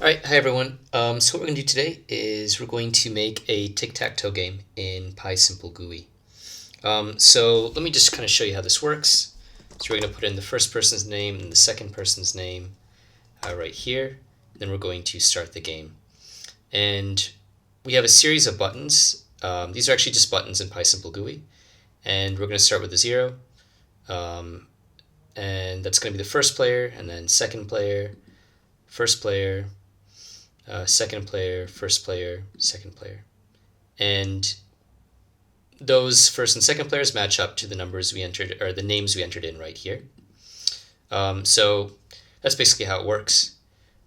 Alright, hi everyone. So what we're going to do today is we're going to make a tic-tac-toe game in PySimpleGUI. So let me just kind of show you how this works. So we're going to put in the first person's name and the second person's name right here. Then we're going to start the game. And we have a series of buttons. These are actually just buttons in PySimpleGUI. And we're going to start with a 0. And that's going to be the first player, and then second player, first player, second player, first player, second player. And those first and second players match up to the numbers we entered, or the names we entered in right here. So that's basically how it works.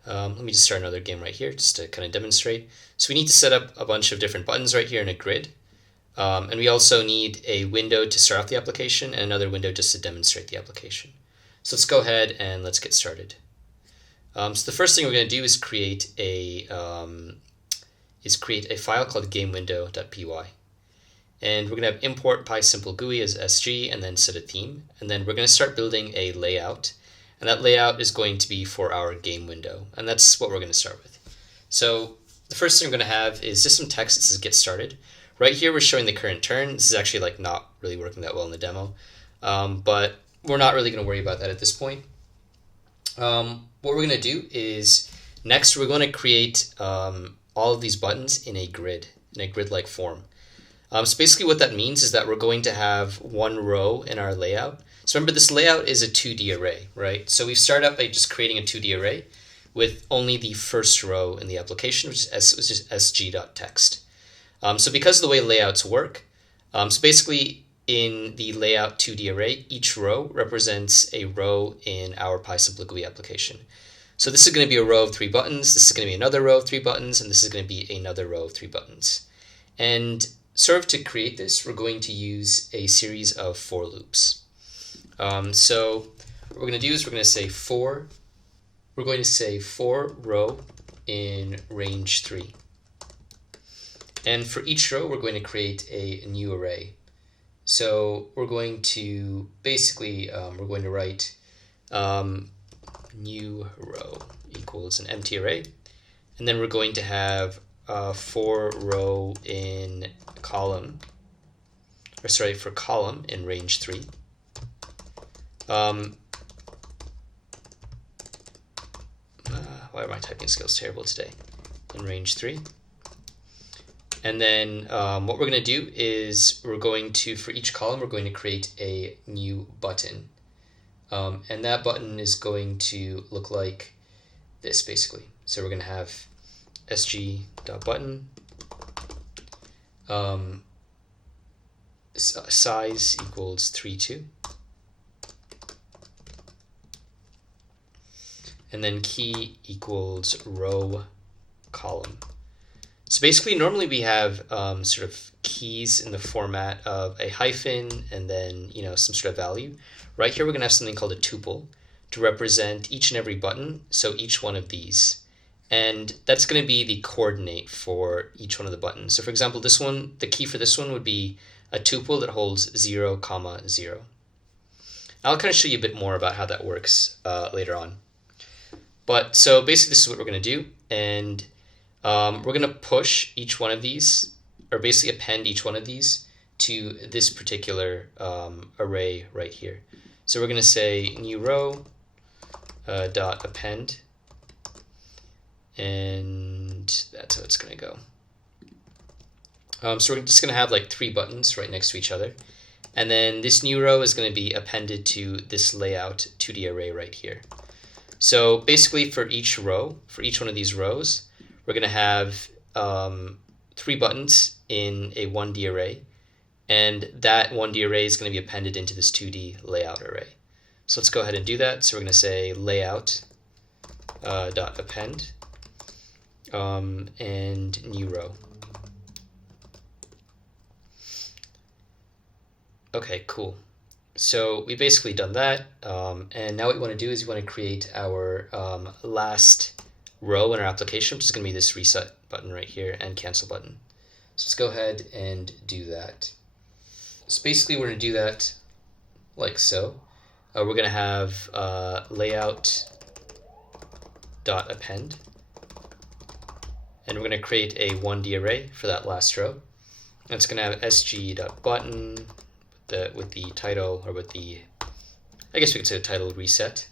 Let me just start another game right here just to kind of demonstrate. So we need to set up a bunch of different buttons right here in a grid. And we also need a window to start off the application and another window just to demonstrate the application. So let's go ahead and let's get started. So the first thing we're going to do is create a file called gamewindow.py, and we're going to have import PySimpleGUI as SG and then set a theme, and then we're going to start building a layout, and that layout is going to be for our game window, and that's what we're going to start with. So the first thing we're going to have is just some text that says get started. Right here we're showing the current turn. This is actually not really working that well in the demo, but we're not really going to worry about that at this point. What we're going to do is next we're going to create all of these buttons in a grid-like form. So basically what that means is that we're going to have one row in our layout. So remember, this layout is a 2D array, right? So we start out by just creating a 2D array with only the first row in the application, which is sg.text. So because of the way layouts work, so basically in the layout 2D array, each row represents a row in our PySimpleGUI application. So this is going to be a row of 3 buttons, this is going to be another row of 3 buttons, and this is going to be another row of 3 buttons. And sort of to create this, we're going to use a series of for loops. So what we're going to do is we're going to say for row in range 3. And for each row, we're going to create a new array. So we're going to basically, we're going to write new row equals an empty array. And then we're going to have for row in column, for column in range 3. Why are my typing skills terrible today? In range 3. And then what we're going to do is we're going to, for each column, we're going to create a new button. And that button is going to look like this, basically. So we're going to have sg.button, size equals 32. And then key equals row column. So basically, normally we have sort of keys in the format of a hyphen and then some sort of value. Right here, we're going to have something called a tuple to represent each and every button, so each one of these. And that's going to be the coordinate for each one of the buttons. So for example, this one, the key for this one would be a tuple that holds 0, 0. I'll kind of show you a bit more about how that works later on. But so basically, this is what we're going to do, and we're going to push each one of these, or basically append each one of these to this particular array right here. So we're going to say new row dot append, and that's how it's going to go. So we're just going to have 3 buttons right next to each other, and then this new row is going to be appended to this layout 2D array right here. So basically, for each row, for each one of these rows, we're going to have 3 buttons in a 1D array, and that 1D array is going to be appended into this 2D layout array. So let's go ahead and do that. So we're going to say layout dot append and new row. Okay, cool. So we basically done that, and now what we want to do is we want to create our last row in our application, which is going to be this reset button right here and cancel button. So let's go ahead and do that. So basically we're going to do that like so. We're going to have layout dot append, and we're going to create a 1D array for that last row. And it's going to have sg.button with the title, or with the, I guess we could say the title reset,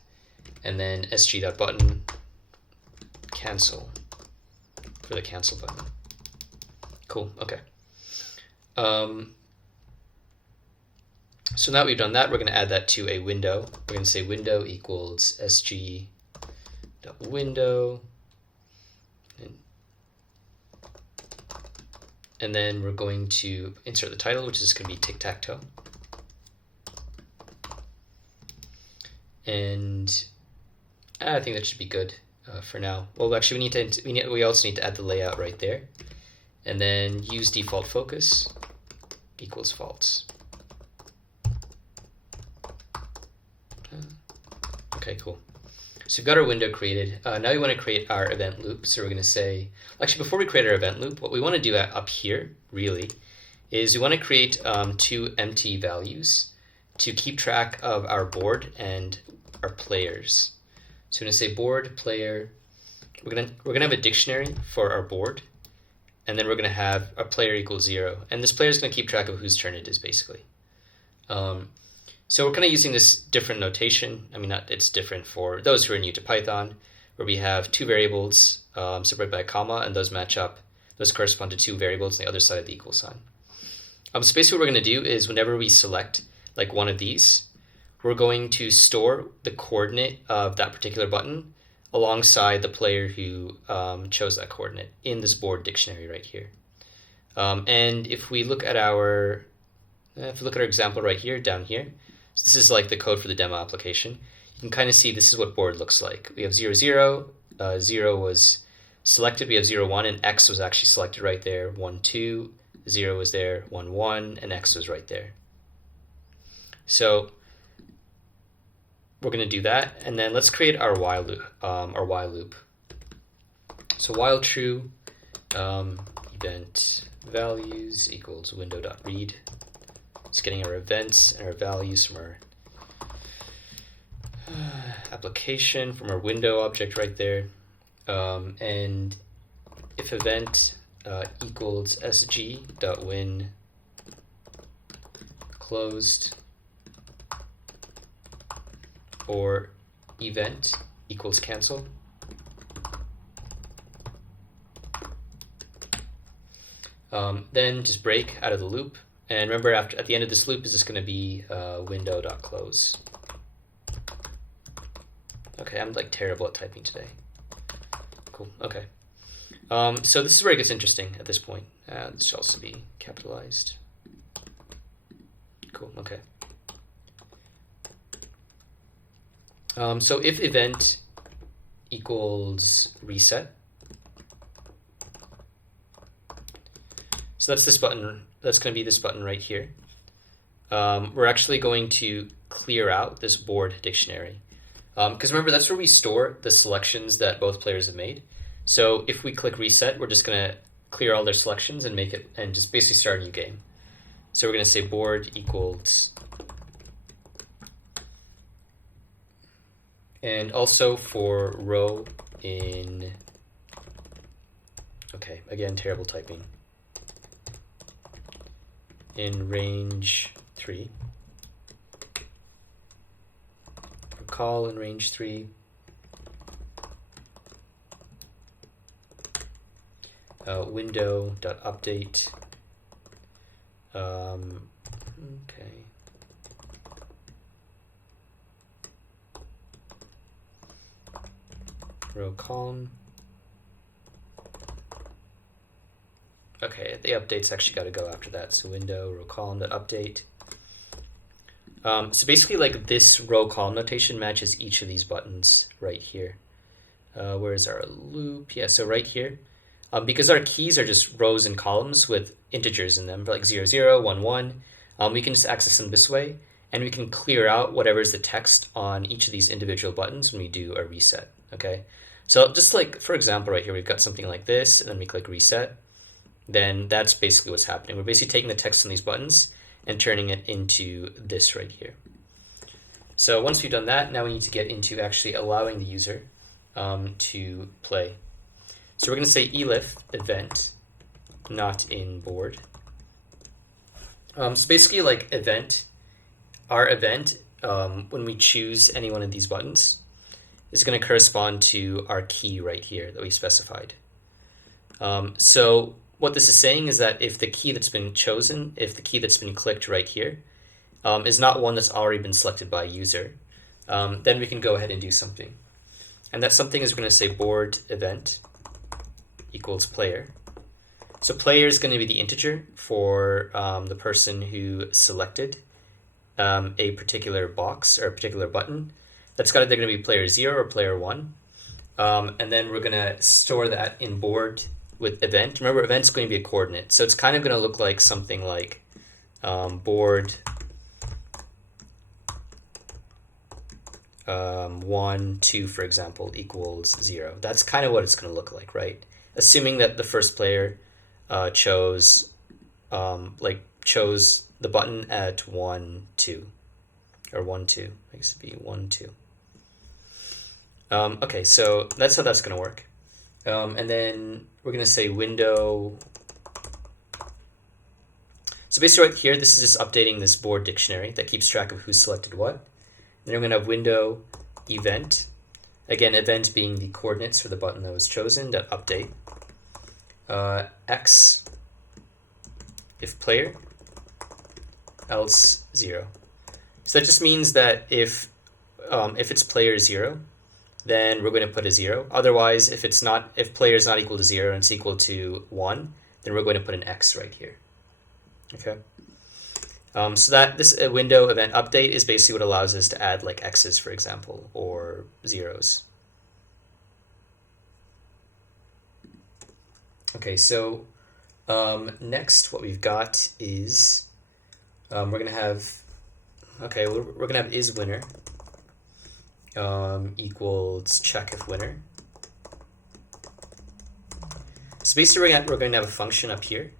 and then sg.button cancel for the cancel button. Cool, okay. So now we've done that, we're going to add that to a window. We're going to say window equals sg.window, and then we're going to insert the title, which is going to be TicTacToe. And I think that should be good for now. Well, actually, we also need to add the layout right there, and then use default focus equals false. Okay, cool. So we've got our window created. Now we want to create our event loop. So we're going to say, actually, before we create our event loop, what we want to do up here really is we want to create 2 empty values to keep track of our board and our players. So we're going to say board player. We're gonna have a dictionary for our board, and then we're going to have a player equals 0, and this player is going to keep track of whose turn it is, basically. So we're kind of using this different notation. I mean, it's different for those who are new to Python, where we have 2 variables separated by a comma, and those match up. Those correspond to 2 variables on the other side of the equal sign. So basically what we're going to do is whenever we select like one of these, we're going to store the coordinate of that particular button alongside the player who chose that coordinate in this board dictionary right here. And if we look at our example right here, down here, so this is like the code for the demo application. You can kind of see this is what board looks like. We have 0, 0, 0 was selected, we have 0, 1, and X was actually selected right there, 1, 2, 0 was there, 1, 1, and X was right there. So we're going to do that, and then let's create our while loop. So while true, event values equals window.read. It's getting our events and our values from our application, from our window object right there. And if event equals sg.win closed, or event equals cancel, then just break out of the loop. And remember, at the end of this loop is just going to be window.close. Okay, I'm like terrible at typing today. Cool, okay. So this is where it gets interesting at this point. This should also be capitalized. Cool, okay. So if event equals reset, so that's this button. That's going to be this button right here. We're actually going to clear out this board dictionary. Because remember, that's where we store the selections that both players have made. So if we click reset, we're just going to clear all their selections and make it, and just basically start a new game. So we're going to say board equals, and also for row in, okay, again, terrible typing, in range 3, for call in range 3, window.update, okay, row column. Okay, the update's actually got to go after that. So window, row column.update. So basically, like, this row column notation matches each of these buttons right here. Where's our loop? Yeah, so right here. Because our keys are just rows and columns with integers in them, like 0, 0, 1, 1, we can just access them this way, and we can clear out whatever is the text on each of these individual buttons when we do a reset, okay? So just like, for example, right here, we've got something like this, and then we click reset. Then that's basically what's happening. We're basically taking the text on these buttons and turning it into this right here. So once we've done that, now we need to get into actually allowing the user to play. So we're going to say elif event not in board. So basically, like our event, when we choose any one of these buttons, is going to correspond to our key right here that we specified. So what this is saying is that if the key that's been chosen, if the key that's been clicked right here, is not one that's already been selected by a user, then we can go ahead and do something. And that something is we're going to say board event equals player. So player is going to be the integer for the person who selected a particular box or a particular button. That's got either going to be player 0 or player 1. And then we're going to store that in board with event. Remember, event's going to be a coordinate. So it's kind of going to look like something like board 1, 2, for example, equals 0. That's kind of what it's going to look like, right? Assuming that the first player chose the button at 1, 2, or 1, 2. I guess it'd be 1, 2. Okay, so that's how that's going to work. And then we're going to say window. So basically right here, this is just updating this board dictionary that keeps track of who selected what. Then we're going to have window event. Again, event being the coordinates for the button that was chosen, that update. X if player, else 0. So that just means that if it's player 0, then we're going to put a 0. Otherwise, if player is not equal to 0 and it's equal to 1, then we're going to put an X right here. Okay. So that this window event update is basically what allows us to add like X's, for example, or zeros. Okay, so next what we've got is we're gonna have is winner equals check if winner. So basically we're going to have a function up here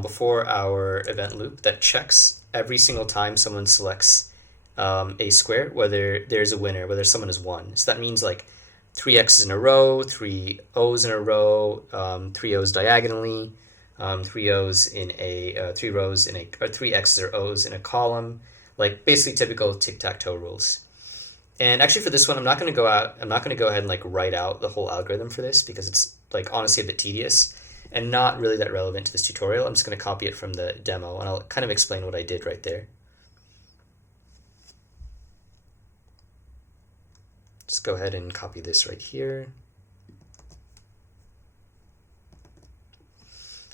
before our event loop that checks every single time someone selects a square whether there's a winner, whether someone has won. So that means like 3 X's in a row, 3 O's in a row, 3 O's diagonally, 3 O's in a 3 rows in a, or 3 X's or O's in a column, like basically typical tic-tac-toe rules. And actually for this one, I'm not going to go ahead and like write out the whole algorithm for this because it's like honestly a bit tedious and not really that relevant to this tutorial. I'm just going to copy it from the demo and I'll kind of explain what I did right there. Just go ahead and copy this right here.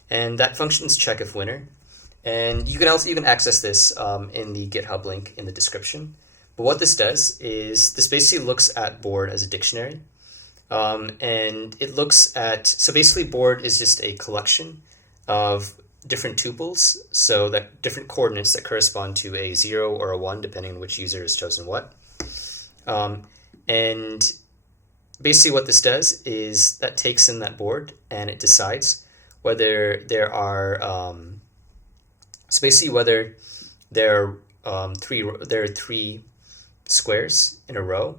And that function's check if winner. And you can access this in the GitHub link in the description. But what this does is this basically looks at board as a dictionary. And it looks at, so basically board is just a collection of different tuples, so that different coordinates that correspond to a 0 or a 1, depending on which user has chosen what. And basically what this does is that takes in that board and it decides whether there are, so basically whether there are three squares in a row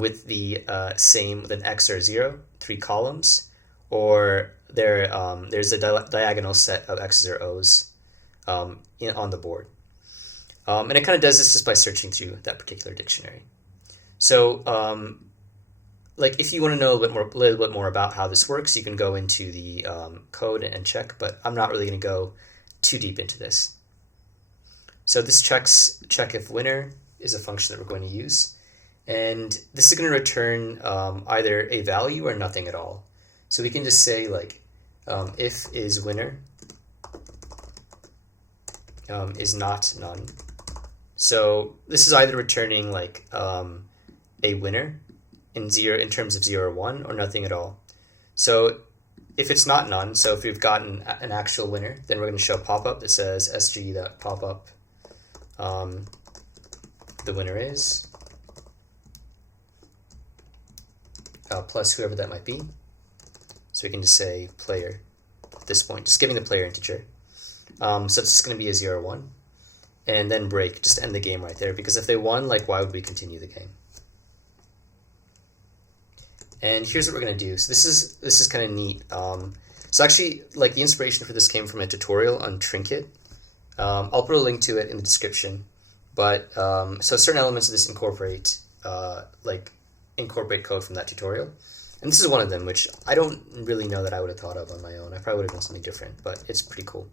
with the with an X or 0, 3 columns, or there's a diagonal set of X's or O's on the board. And it kind of does this just by searching through that particular dictionary. So like if you want to know a little bit more about how this works, you can go into the code and check, but I'm not really going to go too deep into this. So this check if winner is a function that we're going to use. And this is going to return either a value or nothing at all. So we can just say like if is winner is not none. So this is either returning like a winner in terms of 0 or 1 or nothing at all. So if it's not none, so if we've gotten an actual winner, then we're going to show a pop-up that says sg.popup the winner is plus whoever that might be. So we can just say player at this point, just giving the player integer. So it's just going to be a 0 or 1. And then break, just end the game right there. Because if they won, like why would we continue the game? And here's what we're going to do. So this is kind of neat. So actually, like, the inspiration for this came from a tutorial on Trinket. I'll put a link to it in the description. But so certain elements of this incorporate code from that tutorial. And this is one of them, which I don't really know that I would have thought of on my own. I probably would have done something different, but it's pretty cool.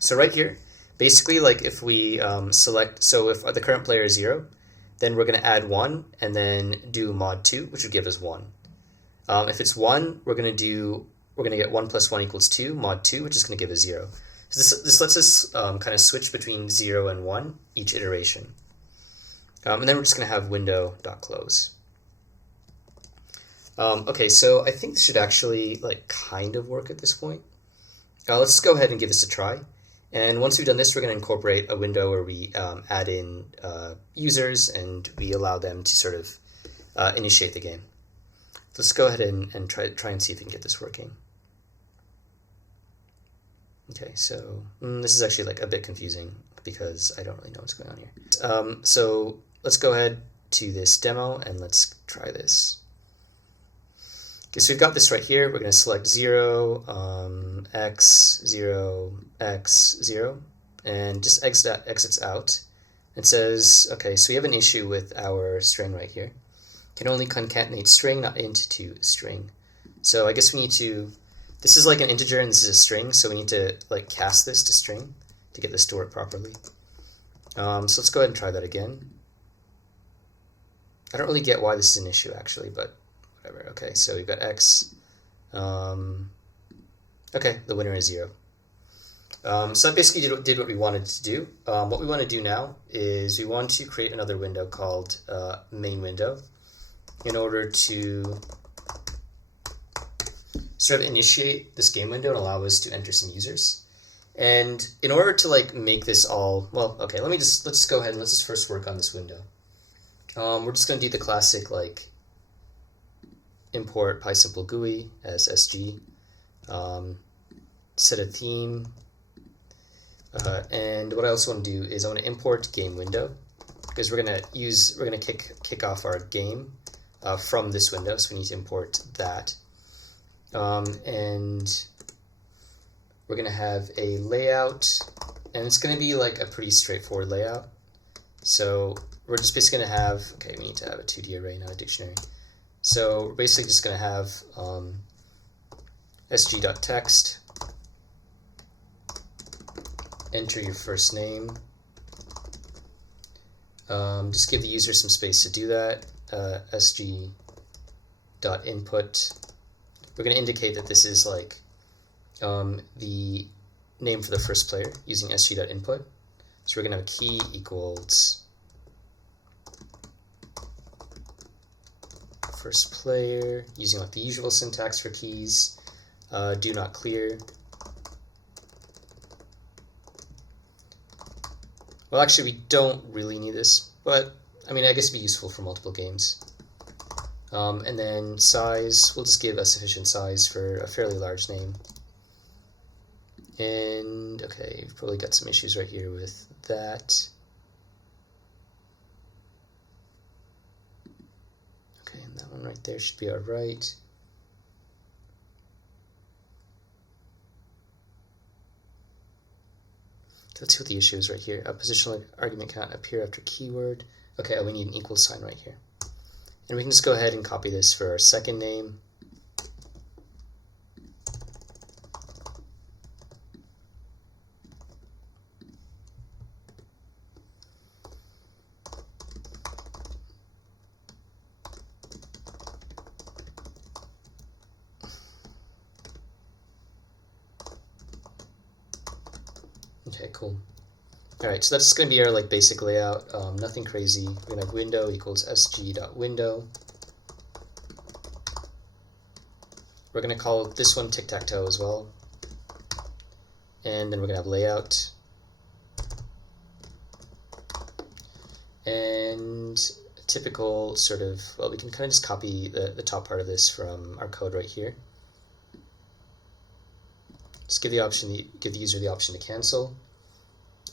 So right here, basically, like, if we select, so if the current player is 0, then we're going to add 1 and then do mod 2, which would give us 1. If it's 1, we're going to get 1 plus 1 equals 2, mod 2, which is going to give us 0. So this lets us kind of switch between 0 and 1 each iteration. And then we're just going to have window.close. Okay, so I think this should actually, like, kind of work at this point. Let's just go ahead and give this a try. And once we've done this, we're going to incorporate a window where we add in users and we allow them to sort of initiate the game. Let's go ahead and try and see if we can get this working. Okay, so this is actually, like, a bit confusing because I don't really know what's going on here. So let's go ahead to this demo and let's try this. Okay, so we've got this right here. We're going to select 0, x, 0, x, 0, and just exits out. It says, okay, so we have an issue with our string right here. Can only concatenate string, not int to string. So I guess we need to, this is like an integer and this is a string, so we need to, like, cast this to string to get this to work properly. So let's go ahead and try that again. I don't really get why this is an issue, actually, but whatever. Okay, so we've got x. Okay, the winner is 0. So that basically did what we wanted to do. What we want to do now is we want to create another window called main window in order to sort of initiate this game window and allow us to enter some users. And in order to, like, make this all, well, okay, let's just go ahead and let's just first work on this window. We're just going to do the classic, like, import PySimpleGUI as SG, set a theme, and what I also want to do is I want to import game window because we're going to kick off our game from this window, so we need to import that. And we're going to have a layout, and it's going to be, like, a pretty straightforward layout. So we're just basically going to have, okay, we need to have a 2D array, not a dictionary. So we're basically just going to have sg.text, enter your first name, just give the user some space to do that, sg.input. We're going to indicate that this is, like, the name for the first player using sg.input. So we're going to have a key equals first player, using, like, the usual syntax for keys, do not clear. Well, actually, we don't really need this, but I mean, I guess it'd be useful for multiple games. And then size, we'll just give a sufficient size for a fairly large name. And okay, you've probably got some issues right here with that. Okay, and that one right there should be all right. So let's see what the issue is right here. A positional argument cannot appear after keyword. Okay, we need an equal sign right here. And we can just go ahead and copy this for our second name. Okay, cool. Alright, so that's going to be our, like, basic layout, nothing crazy. We're going to have window equals sg.window. We're going to call this one TicTacToe as well. And then we're going to have layout. And a typical sort of, well, we can kind of just copy the top part of this from our code right here. Just give the user the option to cancel.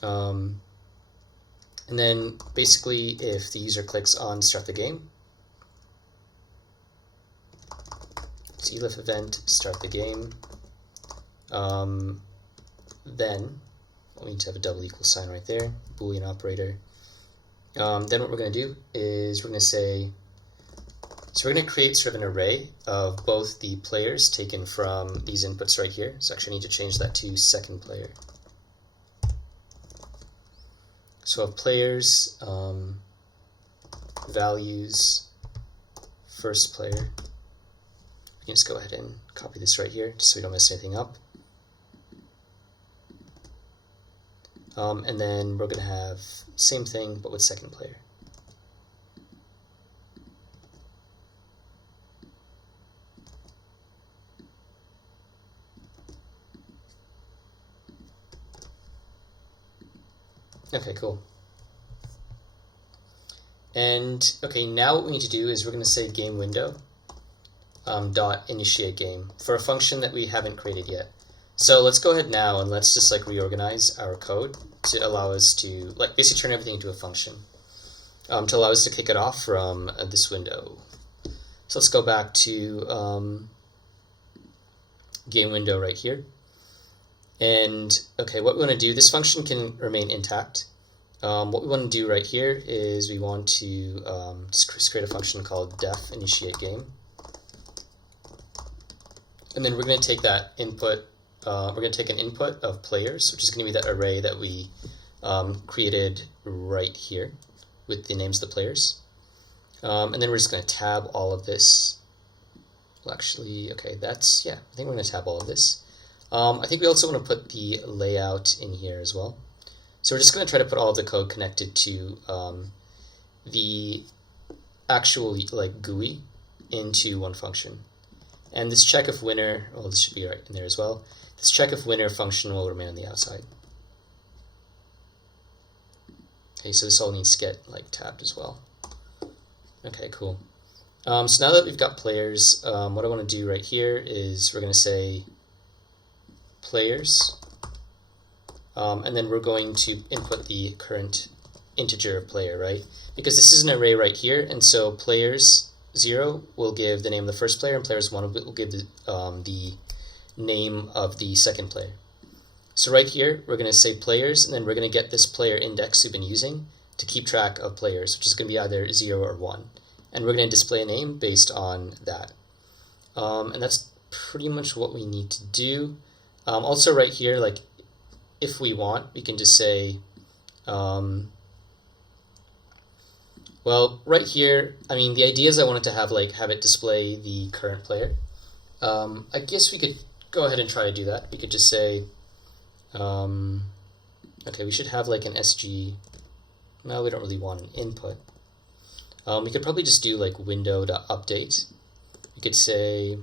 And then basically if the user clicks on start the game, So elif event start the game. Then we need to have a double equal sign right there, Boolean operator. Then what we're going to do is we're going to say, so we're going to create sort of an array of both the players taken from these inputs right here. So actually I need to change that to second player. So of players, values, first player. We can just go ahead and copy this right here just so we don't mess anything up. And then we're going to have same thing but with second player. Okay, cool. And okay, now what we need to do is we're going to say game window dot initiate game for a function that we haven't created yet. So let's go ahead now and let's just like reorganize our code to allow us to like basically turn everything into a function to allow us to kick it off from this window. So let's go back to game window right here. And okay, what we want to do, this function can remain intact. What we want to do right here is we want to just create a function called def initiate game. And then we're going to take that input, we're going to take an input of players, which is going to be that array that we created right here with the names of the players. And then we're just going to tab all of this. Well, actually, okay, that's, yeah, I think we're going to tab all of this. I think we also want to put the layout in here as well. So we're just going to try to put all of the code connected to the actual like GUI into one function. And this check if winner, well, this should be right in there as well. This check if winner function will remain on the outside. Okay, so this all needs to get like tabbed as well. Okay, cool. So now that we've got players, what I want to do right here is we're going to say players, and then we're going to input the current integer of player, right? Because this is an array right here, and so players 0 will give the name of the first player, and players 1 will give the name of the second player. So right here, we're going to say players, and then we're going to get this player index we've been using to keep track of players, which is going to be either 0 or 1. And we're going to display a name based on that. And that's pretty much what we need to do. Also right here, like if we want, we can just say, well, right here, I mean, the idea is I wanted to have it display the current player. I guess we could go ahead and try to do that. We could just say, okay, we should have like an SG. No, we don't really want an input. We could probably just do like window.update. We could say,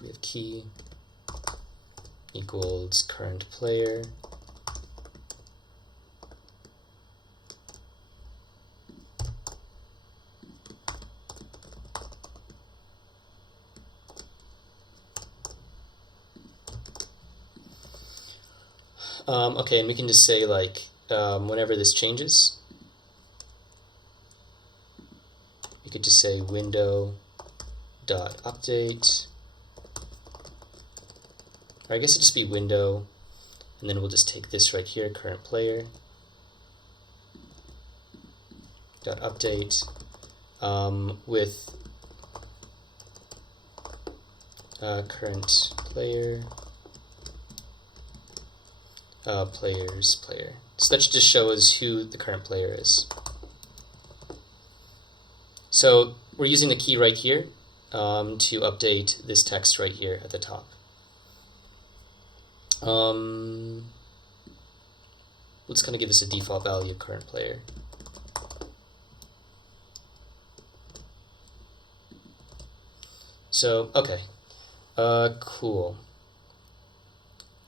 we have key equals current player. Okay, and we can just say like whenever this changes, we could just say window.update. Or I guess it'd just be window, and then we'll just take this right here, current player dot update with current player players player. So that should just show us who the current player is. So we're using the key right here to update this text right here at the top. Let's kind of give this a default value of current player. So, okay, cool.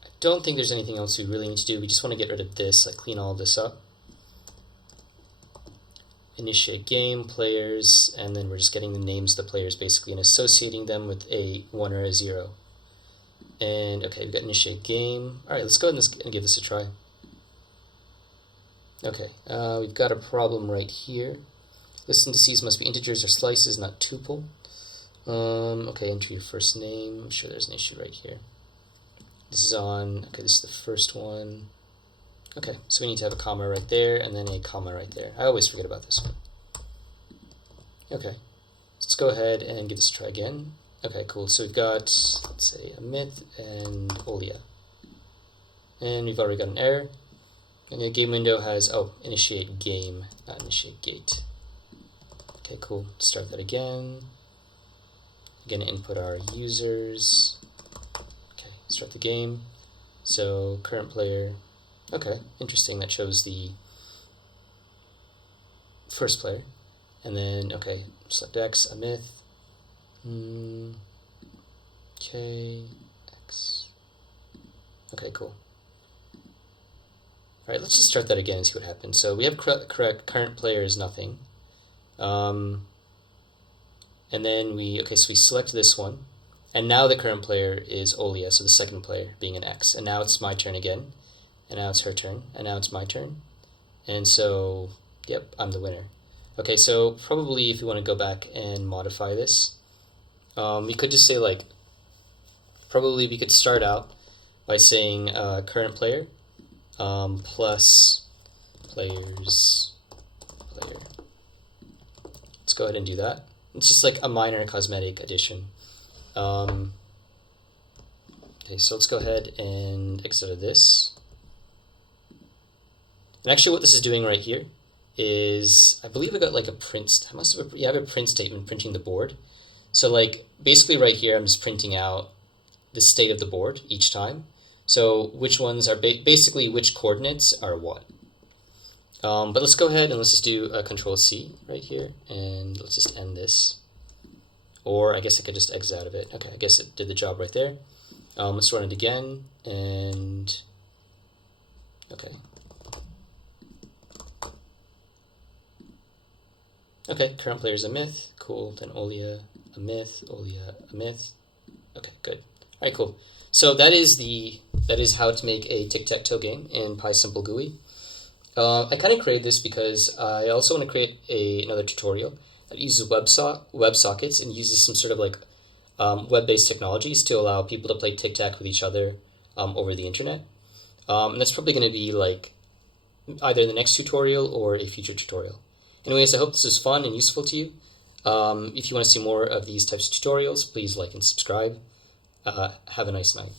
I don't think there's anything else we really need to do. We just want to get rid of this, like clean all of this up. Initiate game, players, and then we're just getting the names of the players basically and associating them with a 1 or a 0. And okay, we've got initiate game. All right, let's go ahead and give this a try. Okay, we've got a problem right here. List indices must be integers or slices, not tuple. Okay, enter your first name. I'm sure there's an issue right here. This is on, okay, this is the first one. Okay, so we need to have a comma right there and then a comma right there. I always forget about this one. Okay, let's go ahead and give this a try again. Okay, cool. So we've got, let's say, a myth and Olia. And we've already got an error. And the game window has, oh, initiate game, not initiate gate. Okay, cool. Start that again. We're going to input our users. Okay, start the game. So current player. Okay, interesting. That shows the first player. And then, okay, select X, a myth. Okay, X. Okay, cool. All right, let's just start that again and see what happens. So we have correct current player is nothing. And then so we select this one. And now the current player is Olia, so the second player being an X. And now it's my turn again. And now it's her turn. And now it's my turn. And so, yep, I'm the winner. Okay, so probably if we want to go back and modify this, we could just say like, probably we could start out by saying current player plus players player. Let's go ahead and do that. It's just like a minor cosmetic addition. Okay, so let's go ahead and exit out of this. And actually what this is doing right here is, I believe I got like a print, I have a print statement printing the board. So like basically right here I'm just printing out the state of the board each time. So which ones are basically which coordinates are what. But let's go ahead and let's just do a Control-C right here, and let's just end this. Or I guess I could just exit out of it. Okay, I guess it did the job right there. Let's run it again, and okay. Okay, current player is a myth. Cool. Then Olia, a myth. Olia, a myth. Okay, good. All right, cool. So that is how to make a tic-tac-toe game in PySimpleGUI. I kind of created this because I also want to create another tutorial that uses WebSockets and uses some sort of like web-based technologies to allow people to play tic-tac with each other over the internet. And that's probably going to be like either the next tutorial or a future tutorial. Anyways, I hope this is fun and useful to you. If you want to see more of these types of tutorials, please like and subscribe. Have a nice night.